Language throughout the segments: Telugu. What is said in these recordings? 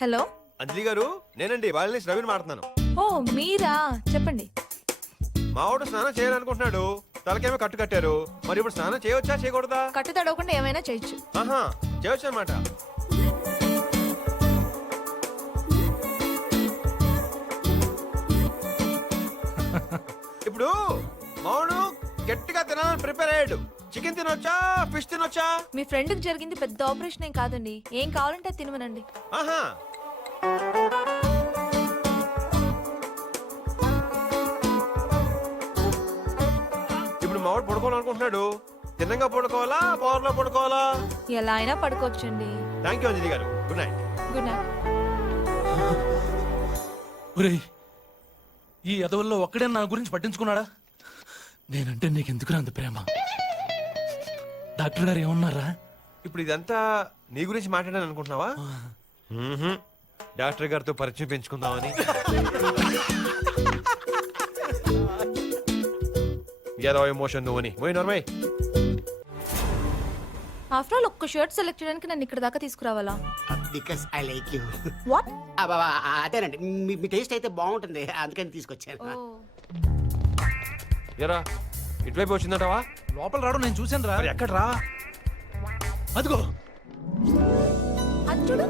హలో. అంజలి గారు, నేనండి బాలినేష్ రవిని మాట్లాడుతున్నాను. ఓ మీరా, చెప్పండి. మా వాడు స్నానం చేయాలనుకుంటున్నాడు, తలకేమో కట్టు కట్టారు. మరి ఇప్పుడు స్నానం చేయవచ్చా చేయకూడదా? కట్టు తడవకుండా ఏమైనా చేయొచ్చు. ఆహా, చేయొచ్చు అనమాట. ఇప్పుడు మావాడు గట్టిగా తినాలని ప్రిపేర్ అయ్యాడు. చికెన్ తినొచ్చా, ఫిష్ తినొచ్చా? మీ ఫ్రెండ్ కి జరిగింది పెద్ద ఆపరేషన్ ఏం కాదండి. ఏం కావాలంటే అది తినమనండి. ఆహా, ఇప్పుడు మావాడు పడుకోవాలనుకుంటున్నాడు. తిన్నంగా పడుకోవాలా, పవర్లో పడుకోవాలా? ఎలా అయినా పడుకోవచ్చండి. థ్యాంక్ యూ అంజలి గారు, గుడ్ నైట్. Good night. ఒరేయ్, ఈ ఎదవల్లో ఒక్కడే నా గురించి పట్టించుకున్నాడా? నేనంటే నీకెందుకురా అంత ప్రేమ? డాక్టర్ గారు ఏమన్నారా? ఇప్పుడు ఇదంతా నీ గురించి మాట్లాడాను అనుకుంటున్నావా? మ్మ్హ్మ్. డాక్టర్ గారితో పరిచయం పెంచుకుందామని. ఏదో ఎమోషన్ నువ్వు అని పోయి నార్మల్. ఆఫ్టర్ ఆల్ ఒక్క షర్ట్ సెలెక్ట్ చేయడానికి నన్ను ఇక్కడ దాకా తీసుకురావాలా? Because I like you. What? అదేనండి, మీ టేస్ట్ అయితే బాగుంటుంది, అందుకని తీసుకొచ్చాను. ఎరా ఇటువైపు వచ్చిందటవా? లోపల రావడం నేను చూశాను రా. మరి ఎక్కడ రా? అదిగో అది చూడు.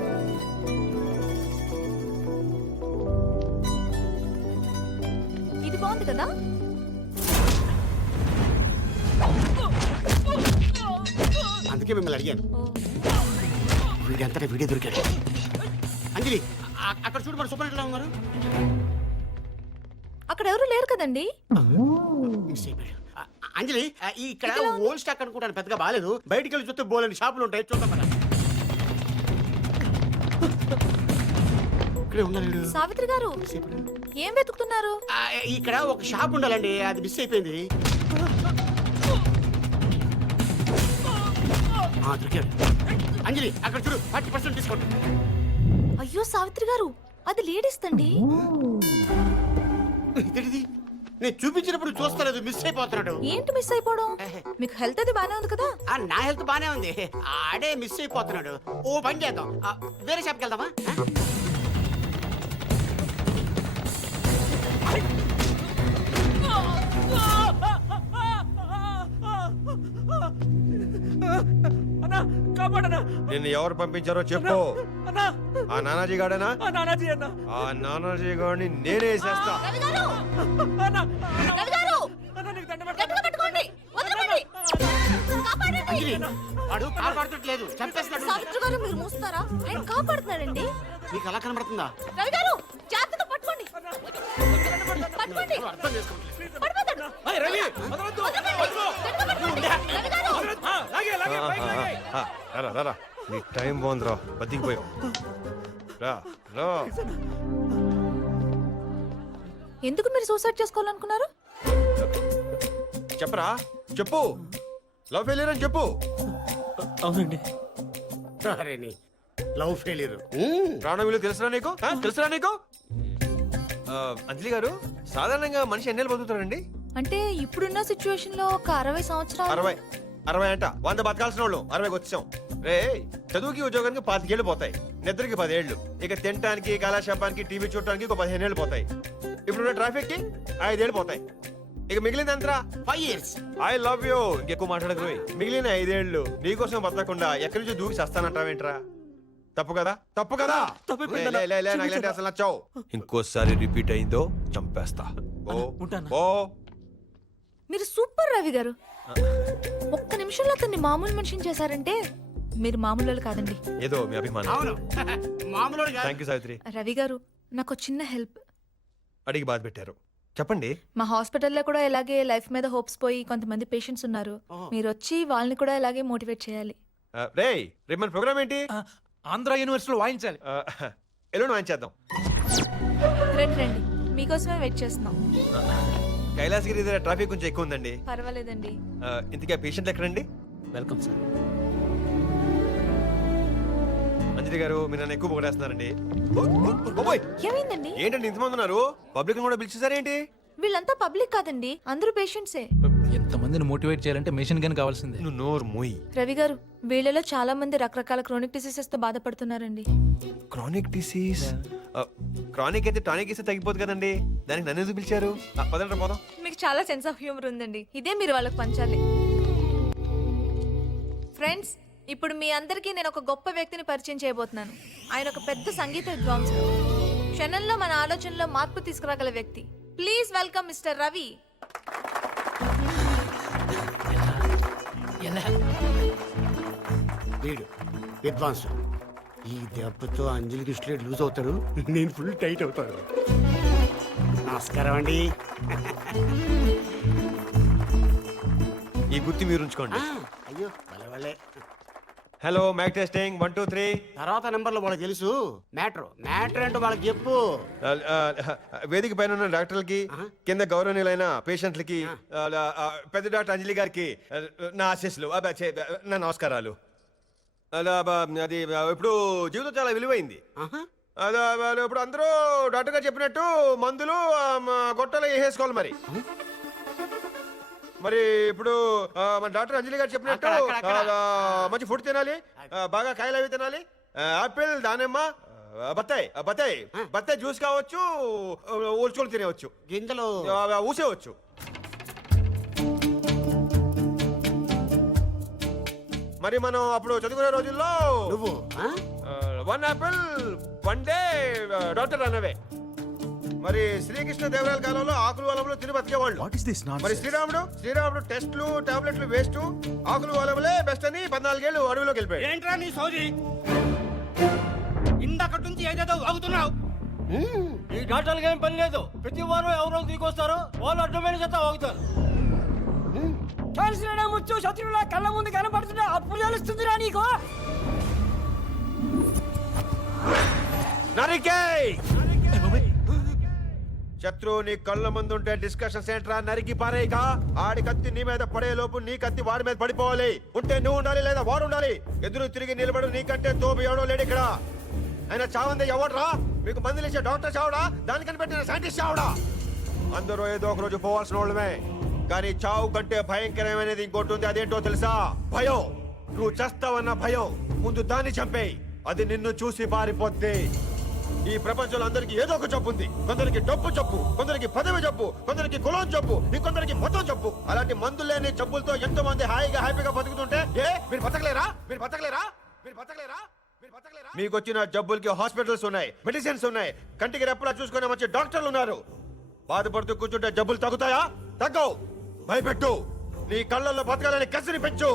ఇది బాగుంది కదా? అందుకే మిమ్మల్ని అడిగాను. ఓ. వీడంతా వీడియో దొరికాడు. అంజలి, అక్కడ చూడు, మన సూపర్ ఎట్లా ఉన్నారు. అక్కడ ఎవరు లేరు కదండి. మిస్ అయిపోయాడు. అంజలి, ఇక్కడ ఓల్డ్ స్టాక్ అనుకుంటాను, పెద్దగా బాగాలేదు. బయటికి వెళ్ళి చూస్తే బోలని షాపులు ఉంటాయి, చూద్దాం కదా. ఇక్కడే ఉన్నాడు. సావిత్రి గారు, ఏం వెతుకుతున్నారు? ఇక్కడ ఒక షాప్ ఉండాలండి, అది మిస్ అయిపోయింది. దొరికాడు. అంజలి, అక్కడ చూడు, 40% డిస్కౌంట్. అయ్యో సావిత్రి గారు, అది లేడీస్ తండి. ఇదేంటిది? నేను చూపించినప్పుడు చూస్తలేదు, మిస్ అయిపోతున్నాడు. ఏంటి మిస్ అయిపోవడం? మీకు హెల్త్ అది బానే ఉంది కదా? నా హెల్త్ బానే ఉంది, ఆడే మిస్ అయిపోతున్నాడు. ఓ పని చేద్దాం, వేరే షాప్కి వెళ్దామా? నిన్ను ఎవరు పంపించారో చెప్పు. ఆ నానాజీ గాడేనా? ఆ నానాజీ గాడిని నేనే వేసేస్తా. అంజలి, వాడు కాపాడుతుట్లేదు, చంపేస్తున్నాడు. సావిత్రి గారు, మీరు మూస్తారా? ఆయన కాపాడుతున్నాడండి. నీకు అలా కనబడుతుందా? రవి గారు, జాగ్రత్తగా పట్టుకోండి. పట్టుకోండి. అర్థం చేసుకోవట్లేదు. పడిపోతాడు. రవి గారు. రా నీ టైం బాగుందిరా, బతికిపోయావు. రా రా. ఎందుకు మీరు సూసైడ్ చేసుకోవాలనుకున్నారు? చెప్పరా, చెప్పు. లవ్ ఫెయిలియర్ అని చెప్పు. అవునండి. అరే నీ లవ్ ఫెయిలియర్. ప్రాణం విలువ తెలుసురా నీకు? తెలుసురా నీకు? అంజలి గారు, సాధారణంగా మనిషి ఎన్నేళ్ళు బతుకుతారండి? అంటే ఇప్పుడున్న సిచ్యువేషన్ లో ఒక 60 సంవత్సరాలు. 60 అంట. 100 బతకాల్సిన వాళ్ళు 60కి వచ్చాం. రే, చదువుకి ఉద్యోగానికి 25 ఏళ్ళు పోతాయి, నిద్రకి 10 ఏళ్ళు, ఇక తినడానికి, కాలక్షేపానికి, టీవీ చూడటానికి ఒక 15 ఏళ్ళు పోతాయి. ఇప్పుడున్న ట్రాఫిక్ కి 5 ఏళ్ళు పోతాయి. ఇక మిగిలింది ఎంతరా? 5 years. I love you. ఇంకెక్కువ మాట్లాడదు. మిగిలిన 5 ఏళ్ళు నీకోసం బతకకుండా ఎక్కడి నుంచి దూకి చస్తానంటావేంట్రా? తప్పు కదా? తప్పు కదా? నాకంటే అసలు నచ్చావు. ఇంకోసారి రిపీట్ అయిందో చంపేస్తా. ఓ మీరు సూపర్ రవి గారు. ఒక్క నిమిషంలో అతన్ని మామూలు మనిషిని చేశారంటే మీరు మామూలు వాళ్ళు కాదండి. ఏదో మీ అభిమానం. అవును, మామూలు థ్యాంక్ యూ సావిత్రి. రవి గారు, నాకు చిన్న హెల్ప్. అడిగి బాధ పెట్టారు, చెప్పండి. మా హాస్పిటల్లో కూడా ఇలాగే లైఫ్ మీద హోప్స్ పోయి కొంతమంది పేషెంట్స్ ఉన్నారు. మీరు వచ్చి వాళ్ళని కూడా ఇలాగే మోటివేట్ చేయాలి. రేయ్, రేపు మన ప్రోగ్రామ్ ఏంటి? ఆంధ్ర యూనివర్సిటీలో వాయించాలి. ఎల్లుండి వాయించేద్దాం. రండి రండి, మీకోసమే వెయిట్ చేస్తున్నాం. కైలాసగిరి దగ్గర ట్రాఫిక్ కొంచెం ఎక్కువ ఉందండి. పర్వాలేదండి. ఇంతకీ పేషెంట్లు ఎక్కడండి? Welcome sir. అంజలి గారు, మీరు నన్ను ఎక్కువ పొగడేస్తున్నారండి. ఏమైందండి? ఏంటండి ఇంతమంది ఉన్నారు? పబ్లిక్ కూడా పిలిచేసారేంటి? వీళ్ళంతా పబ్లిక్ కాదండి, అందరూ పేషెంట్సే. ఎంతమందిని మోటివేట్ చేయాలంటే మెషిన్ గన్ కావాల్సిందే. నువ్వు నోరు మూయి. రవి గారు వీళ్ళలో చాలా మంది రకరకాల క్రోనిక్ డిసీజెస్ తో బాధపడుతున్నారండి. Chronic disease. క్రానిక్ అయితే టానిక్ ఇస్తే తగ్గిపోదు కదండి, దానికి నన్ను ఎందుకు పిలిచారు? పదండి పోదాం. మీకు చాలా సెన్స్ ఆఫ్ హ్యూమర్ ఉందండి, ఇదే మీరు వాళ్ళకి పంచాలి. ఫ్రెండ్స్, ఇప్పుడు మీ అందరికీ నేను ఒక గొప్ప వ్యక్తిని పరిచయం చేయబోతున్నాను. ఆయన ఒక పెద్ద సంగీత విద్వాంసుడు, క్షణంలో మన ఆలోచనలో మార్పు తీసుకురాగల వ్యక్తి. Please welcome mister Ravi. వీడు విద్వాంసు. ఈ దెబ్బతో అంజలి దృష్టిలో లూజ్ అవుతాడు, నేను ఫుల్ టైట్ అవుతాను. నమస్కారం అండి. ఈ గుర్తు మీరు ఉంచుకోండి. అయ్యో వాళ్ళే. Hello, mike testing 1 2 3. తర్వాత నెంబర్లో వాళ్ళకి తెలుసు. మ్యాటర్ ఏంటో వాళ్ళకి చెప్పు. వేదిక పైన ఉన్న డాక్టర్లకి, కింద గౌరవనీయులైన పేషెంట్లకి, పెద్ద డాక్టర్ అంజలి గారికి నా ఆశీస్సులు, నా నమస్కారాలు. అది ఇప్పుడు జీవితం చాలా విలువైంది. ఇప్పుడు అందరూ డాక్టర్ గారు చెప్పినట్టు మందులు గొట్టలు వేసేసుకోవాలి. మరి ఇప్పుడు మన డాక్టర్ అంజలి గారు చెప్పినట్టు మంచి ఫుడ్ తినాలి, బాగా కాయలు అవి తినాలి. ఆపిల్, దానిమ్మ, బత్తాయి జ్యూస్ కావచ్చు, ఊల్చుకొని తినేవచ్చు, గింజలు ఊసేవచ్చు. మరి మనం అప్పుడు చదువుకునే రోజుల్లో నువ్వు 1 ఆపిల్ 1 డే డాక్టర్ అన్నవే. మరి శ్రీకృష్ణ దేవరాయల కాలంలో ఆకులు వలములు తిని బతికేవాళ్ళు. మరి శ్రీరాముడు టెస్ట్లు టాబ్లెట్లు వేస్ట్, ఆకులు వలములే బెస్ట్ అని 14 ఏళ్ళు అడవిలోకి వెళ్ళిపోయాడు. ఏంట్రా నీ సోది? ఇందాకటి నుంచి ఏదేదో వాగుతున్నావు. ఈ డాక్టర్లకి ఏం పని లేదు. ప్రతి వారం ఎవరో దిగొస్తారు, వాళ్ళు అడ్డమైన చేత వాగుతారు. కలిసిన ముచ్చు శత్రువుల కళ్ళ ముందు కనపడుతున్నా అప్పుడు తెలుస్తుందిరా నీకు. శత్రువు నీ కళ్ళ ముందుంటే డిస్కషన్ ఏంట్రా? నరికి పారేయక. ఆడి కత్తి నీ మీద పడే లోపు నీ కత్తి వాడి మీద పడిపోవాలి. ఉంటే నువ్వు ఉండాలి లేదా వాడు ఉండాలి. ఎదురు తిరిగి నిలబడు, నీకంటే తోపు ఎవడో లేడు ఇక్కడ. ఆయన చావందే ఎవడరా? మీకు మందులు ఇచ్చే డాక్టర్ చావడా, దాని కనిపెట్టిన సైంటిస్ట్ చావడా? అందరూ ఏదో ఒక రోజు పోవాల్సిన వాళ్ళమే. కానీ చావు కంటే భయంకరమైనది ఇంకోటి ఉంది. అదేంటో తెలుసా? భయం. నువ్వు చేస్తావన్న భయం. ముందు దాన్ని చంపేయి, అది నిన్ను చూసి పారిపోద్ది. ఈ ప్రపంచంలో అందరికి ఏదో ఒక జబ్బు ఉంది. కొందరికి డబ్బు జబ్బు, కొందరికి పదవి జబ్బు, కొందరికి కులం జబ్బు, ఇంకొందరికి మతం జబ్బు. అలాంటి మందు లేని జబ్బులతో ఎంతో మంది హ్యాపీగా బతుకుతుంటే మీరు బతకలేరా? మీకు వచ్చిన జబ్బులకి హాస్పిటల్స్ ఉన్నాయి, మెడిసిన్స్ ఉన్నాయి, కంటికి రెప్పలా చూసుకునే మంచి డాక్టర్లు ఉన్నారు. బాధపడుతూ కూర్చుంటే జబ్బులు తగ్గుతాయా? తగ్గవు. భయపెట్టు. నీ కళ్ళల్లో బతకాలని కసిని పెంచు.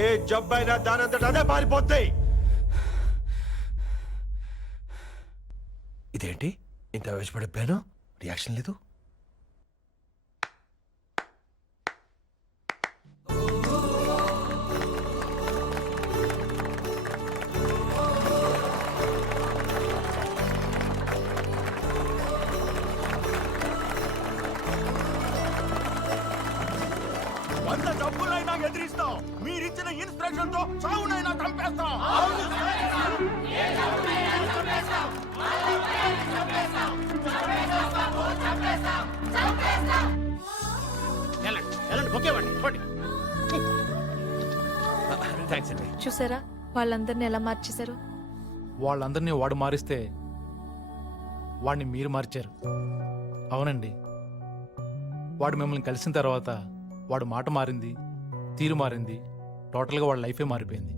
ఏ జబ్బైనా దానంతట అదే పారిపోతాయి. ఇదేంటి ఇంత ఆవేశపడిపోయాను? రియాక్షన్ లేదు. వంద డబ్బులైనా ఎదిరిస్తాం. మీరిచ్చిన ఇన్స్ట్రక్షన్ తో చావునైనా చంపేస్తాం. థ్యాంక్స్ అండి. చూసారా వాళ్ళందరినీ ఎలా మార్చేశారు? వాళ్ళందరినీ వాడు మారిస్తే వాడిని మీరు మార్చారు. అవునండి, వాడు మిమ్మల్ని కలిసిన తర్వాత వాడు మాట మారింది, తీరు మారింది, టోటల్గా వాడి లైఫే మారిపోయింది.